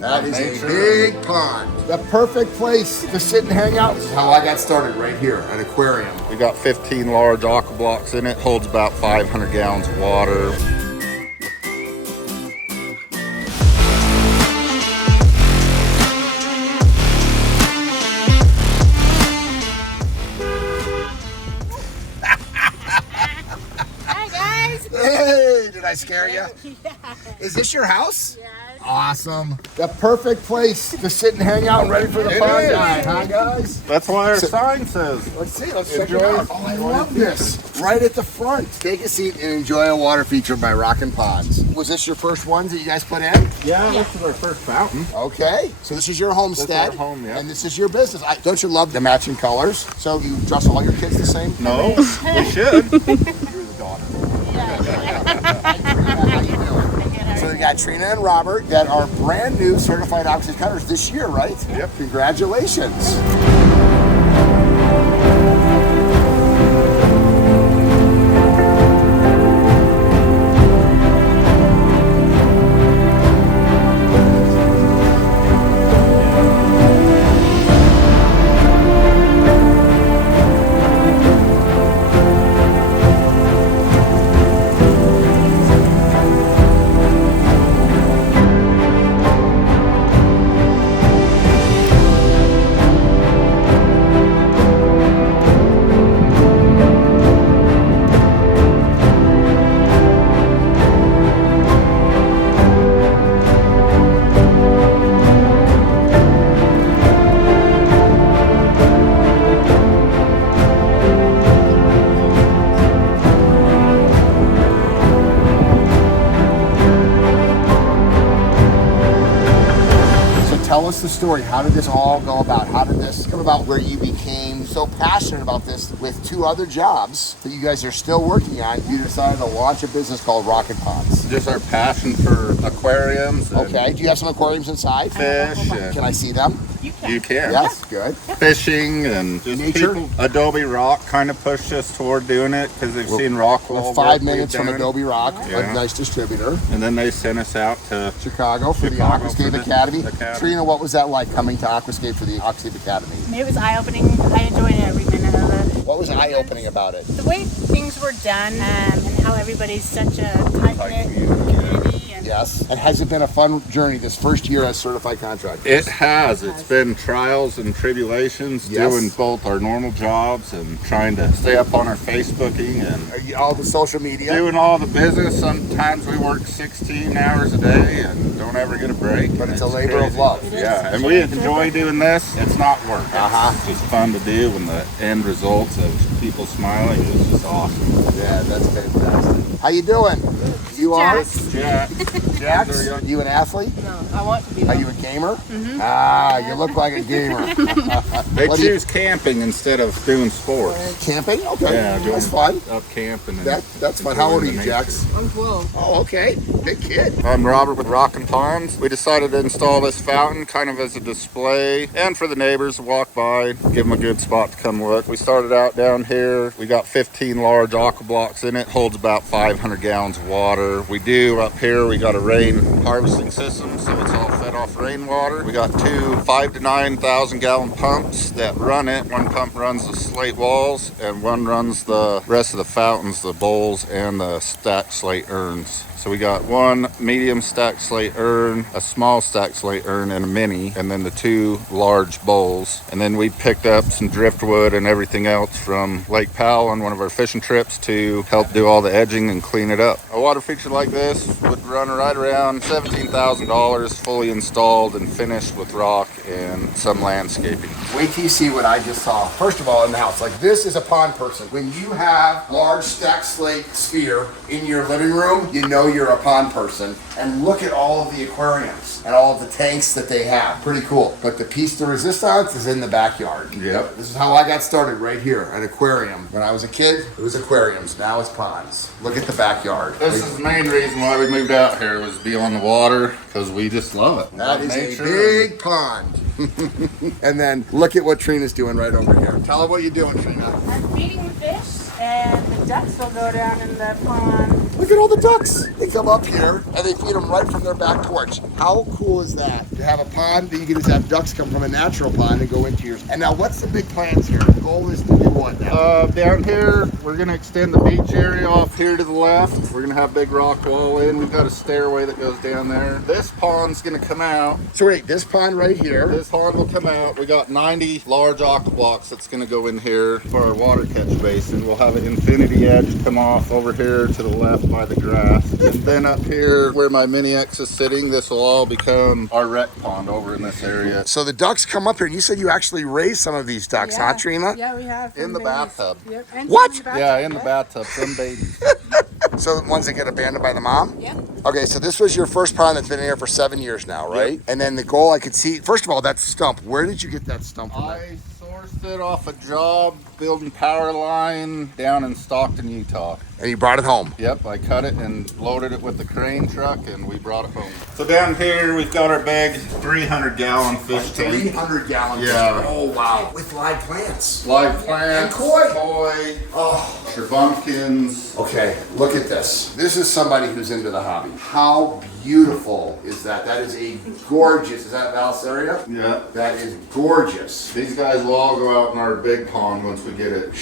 That is a big pond. The perfect place to sit and hang out. This is how I got started, right here, an aquarium. We got 15 large aqua blocks in it, holds about 500 gallons of water. Hey, did I scare you? Yeah. Is this your house? Yes. Awesome. The perfect place to sit and hang out and ready for the pond guy. Hi, guys. That's why our sign says. Let's see. Let's check it out. Oh, I love this. Right at the front. Take a seat and enjoy a water feature by Rockin' Ponds. Was this your first ones that you guys put in? Yeah, this is our first fountain. Okay. So this is your homestead. This is our home, yeah. And this is your business. Don't you love the matching colors? So you dress all your kids the same? No, we should. You're the daughter. How you doing? So we got Trina and Robert that are brand new certified Aquascape cutters this year, right? Yep. Congratulations. Tell us the story. How did this all go about? How did this come about where you became so passionate about this with two other jobs that you guys are still working on? You decided to launch a business called Rockin' Ponds. Just our passion for aquariums. And Okay. Do you have some aquariums inside? fish. And Can I see them? you can. Yes. Good. Fishing and just Nature? people. Adobe Rock kind of pushed us toward doing it because they've seen rock We're wall 5 work minutes we've from done. Adobe Rock, a Yeah. nice distributor. And then they sent us out to Chicago for Chicago the for Aquascape the Academy. Academy. Trina, what was that like coming to Aquascape for the Aquascape Academy? It was eye-opening. I enjoyed every minute of it. What was eye-opening about it? The way things were done and how everybody's such a tight-knit community. And Yes. And has it been a fun journey this first year as certified contractor? It has. It's been trials and tribulations Yes. doing both our normal jobs and trying to stay up on our Facebooking and All the social media. doing all the business. Sometimes we work 16 hours a day and don't ever get a break. But And it's a labor of love. It is. Yeah, and we enjoy doing this. It's not work. Uh-huh. It's just fun to do, and the end results of people smiling is just awesome. Yeah, that's fantastic. How you doing? You are? Jax. Jack, Jax? You an athlete? No, I want to be. Are you a gamer? Ah, you look like a gamer. they What do you- choose camping instead of doing sports. Camping? Okay. Yeah, That's fun. Up camping. And That's fun. How old are you, enjoying the Jax? I'm 12. Oh, okay. Big kid. I'm Robert with Rockin' Ponds. We decided to install this fountain kind of as a display and for the neighbors to walk by, give them a good spot to come look. We started out down here. We got 15 large aqua blocks in it, holds about 500 gallons of water. We do up here, we got a rain harvesting system, so it's all fed off rainwater. We got two 5,000 to 9,000 gallon pumps that run it. One pump runs the slate walls and one runs the rest of the fountains, the bowls and the stacked slate urns. So we got one medium stacked slate urn, a small stacked slate urn, and a mini, and then the two large bowls. And then we picked up some driftwood and everything else from Lake Powell on one of our fishing trips to help do all the edging and clean it up. A water feature like this would run right around $17,000, fully installed and finished with rock and some landscaping. Wait till you see what I just saw. First of all, in the house, like this is a pond person. When you have large stacked slate sphere in your living room, you know you're a pond person. And look at all of the aquariums and all of the tanks that they have. Pretty cool. But the piece de resistance is in the backyard. Yep. This is how I got started right here, an aquarium. When I was a kid, it was aquariums. Now it's ponds. Look at the backyard. This is the main reason why we moved out here, was to be on the water, because we just love it. That Love is nature. a big pond. And then look at what Trina's doing right over here. Tell her what you're doing, Trina. I'm feeding the fish, and the ducks will go down in the pond Look at all the ducks. They come up here and they feed them right from their back porch. How cool is that? To have a pond that you can just have ducks come from a natural pond and go into yours. And now what's the big plans here? The goal is to do what now? Down here, we're gonna extend the beach area off here to the left. We're gonna have big rock wall in. We've got a stairway that goes down there. This pond's gonna come out. So wait, this pond right here. This pond will come out. We got 90 large aqua blocks that's gonna go in here for our water catch basin. We'll have an infinity edge come off over here to the left by the grass. And then up here where my mini X is sitting, this will all become our rec pond over in this area. So the ducks come up here, and you said you actually raised some of these ducks, huh, Trina? Yeah, we have. In the bathtub. Yep. And What? in the bathtub, Yeah, in the bathtub, some babies. So the ones that get abandoned by the mom? Yep. Okay, so this was your first pond that's been here for 7 years now, right? Yep. And then the goal I could see, first of all, that stump. Where did you get that stump from? I sourced it off a job building power line down in Stockton, Utah. And you brought it home. Yep, I cut it and loaded it with the crane truck and we brought it home. So down here we've got our big 300-gallon fish tank. 300 gallons. Yeah. Oh, wow. With live plants. Live plants, And koi. koi, Oh. cherbunkins. Okay, look at this. This is somebody who's into the hobby. How beautiful is that? That is a gorgeous, is that Valsaria? Yeah. That is gorgeous. These guys will all go out in our big pond once we get it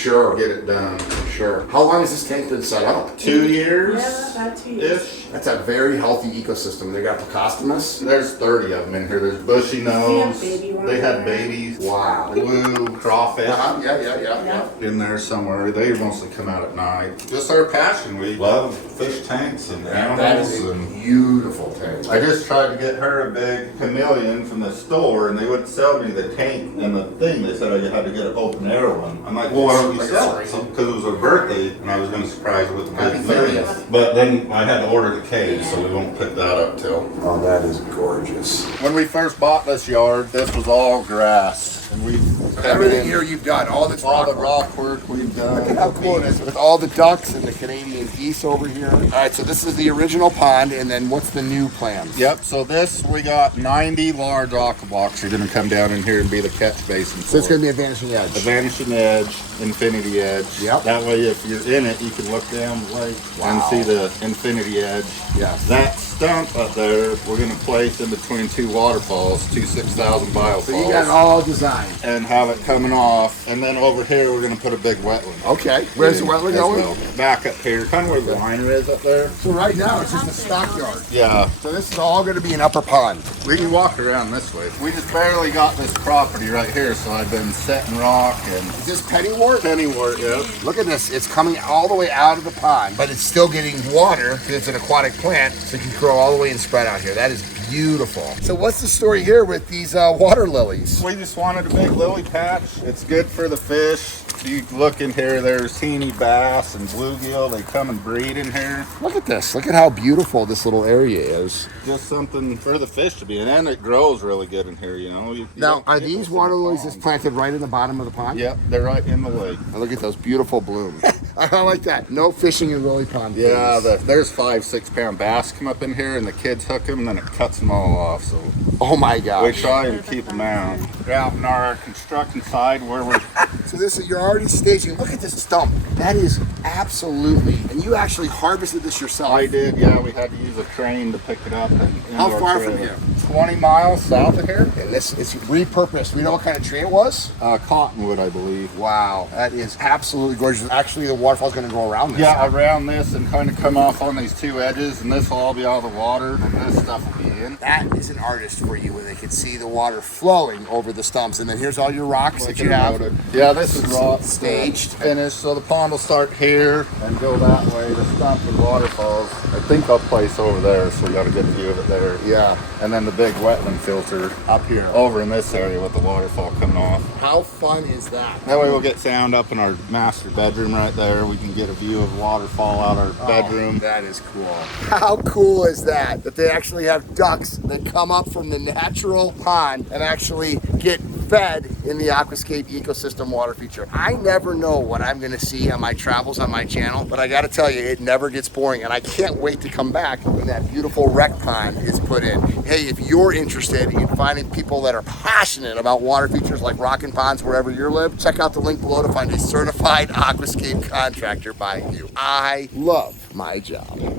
done. Sure. How long has this tank been set up? 2 years Yeah, about 2 years. ish. That's a very healthy ecosystem. They got Placostomus. There's 30 of them in here. There's bushy nose. baby ones They had in there. babies. Wow. Blue crawfish. Yeah. In there somewhere. They mostly come out at night. Just our passion. We love fish tanks and That animals. is a And beautiful tank. I just tried to get her a big chameleon from the store, and they wouldn't sell me the tank and the thing. They said I had to get an open air one. I'm like, well, why don't you sell it? Because it was her birthday, and I was going to surprise her with a Happy big 30th. thing. But then I had to order the cage, so we won't pick that up till. Oh, that is gorgeous. When we first bought this yard, this was all grass, and we Everything here you've done, all this all the rock. rock work we've Look done. at how cool it is with all the ducks and the Canadian geese over here. All right, so this is the original pond, and then what's the new plans? Yep, so this, we got 90 large aqua blocks are gonna come down in here and be the catch basin. So it's for going it. to be a vanishing edge. A vanishing edge, infinity edge. Yep. That way if you're in it, you can look down the lake and Wow. see the infinity edge. Yes. That stump up there, we're gonna place in between two waterfalls, two 6,000 biofalls. So you got it all designed. And have it coming off. And then over here, we're gonna put a big wetland. Okay. Where's the wetland as going? well. Back up here, kind of where the liner is up there. So right now it's just a stockyard. Yeah. So this is all going to be an upper pond. We can walk around this way. We just barely got this property right here, so I've been setting rock and Is this pennywort? pennywort, yep. Look at this. It's coming all the way out of the pond, but it's still getting water because it's an aquatic plant, so it can grow all the way and spread out here. That is beautiful. So what's the story here with these water lilies? We just wanted a big lily patch. It's good for the fish. If you look in here, there's teeny bass and bluegill. They come and breed in here. Look at this. Look at how beautiful this little area is. Just something for the fish to be in, and it grows really good in here, you know. You Now, don't are get these this in water the lilies just pond. planted right in the bottom of the pond? Yep, they're right in the lake. And look at those beautiful blooms. I like that. No fishing in lily pond. Yeah, please. there's 5-6 pound bass come up in here, and the kids hook them, and then it cuts them all off. So Oh my we gosh. try and keep them out. We're out in our construction side where we're So this is, you're already staging. Look at this stump. That is absolutely, and you actually harvested this yourself. I did, yeah. We had to use a crane to pick it up. And How far from here? 20 miles south of here. And this is repurposed. We know what kind of tree it was? Cottonwood, I believe. Wow, that is absolutely gorgeous. Actually, the waterfall's going to go around this. Yeah, around this and kind of come off on these two edges, and this will all be all the water, and this stuff will be in. That is an artist for you when they can see the water flowing over the stumps. And then here's all your rocks that you have. Yeah, this is rock Staged. finished. So the pond will start here and go that way. The stump with waterfalls. I think I'll place over there, so we got a good view of it there. Yeah. And then the big wetland filter Up here. over in this area with the waterfall coming off. How fun is that? That way we'll get sound up in our master bedroom right there. We can get a view of waterfall out our bedroom. Oh, that is cool. How cool is that? That they actually have ducks that come up from the natural pond and actually get fed in the Aquascape ecosystem water feature. I never know what I'm gonna see on my travels on my channel, but I gotta tell you, it never gets boring, and I can't wait to come back when that beautiful rec pond is put in. Hey, if you're interested in finding people that are passionate about water features like rockin' ponds wherever you live, check out the link below to find a certified aquascape contractor by you. I love my job.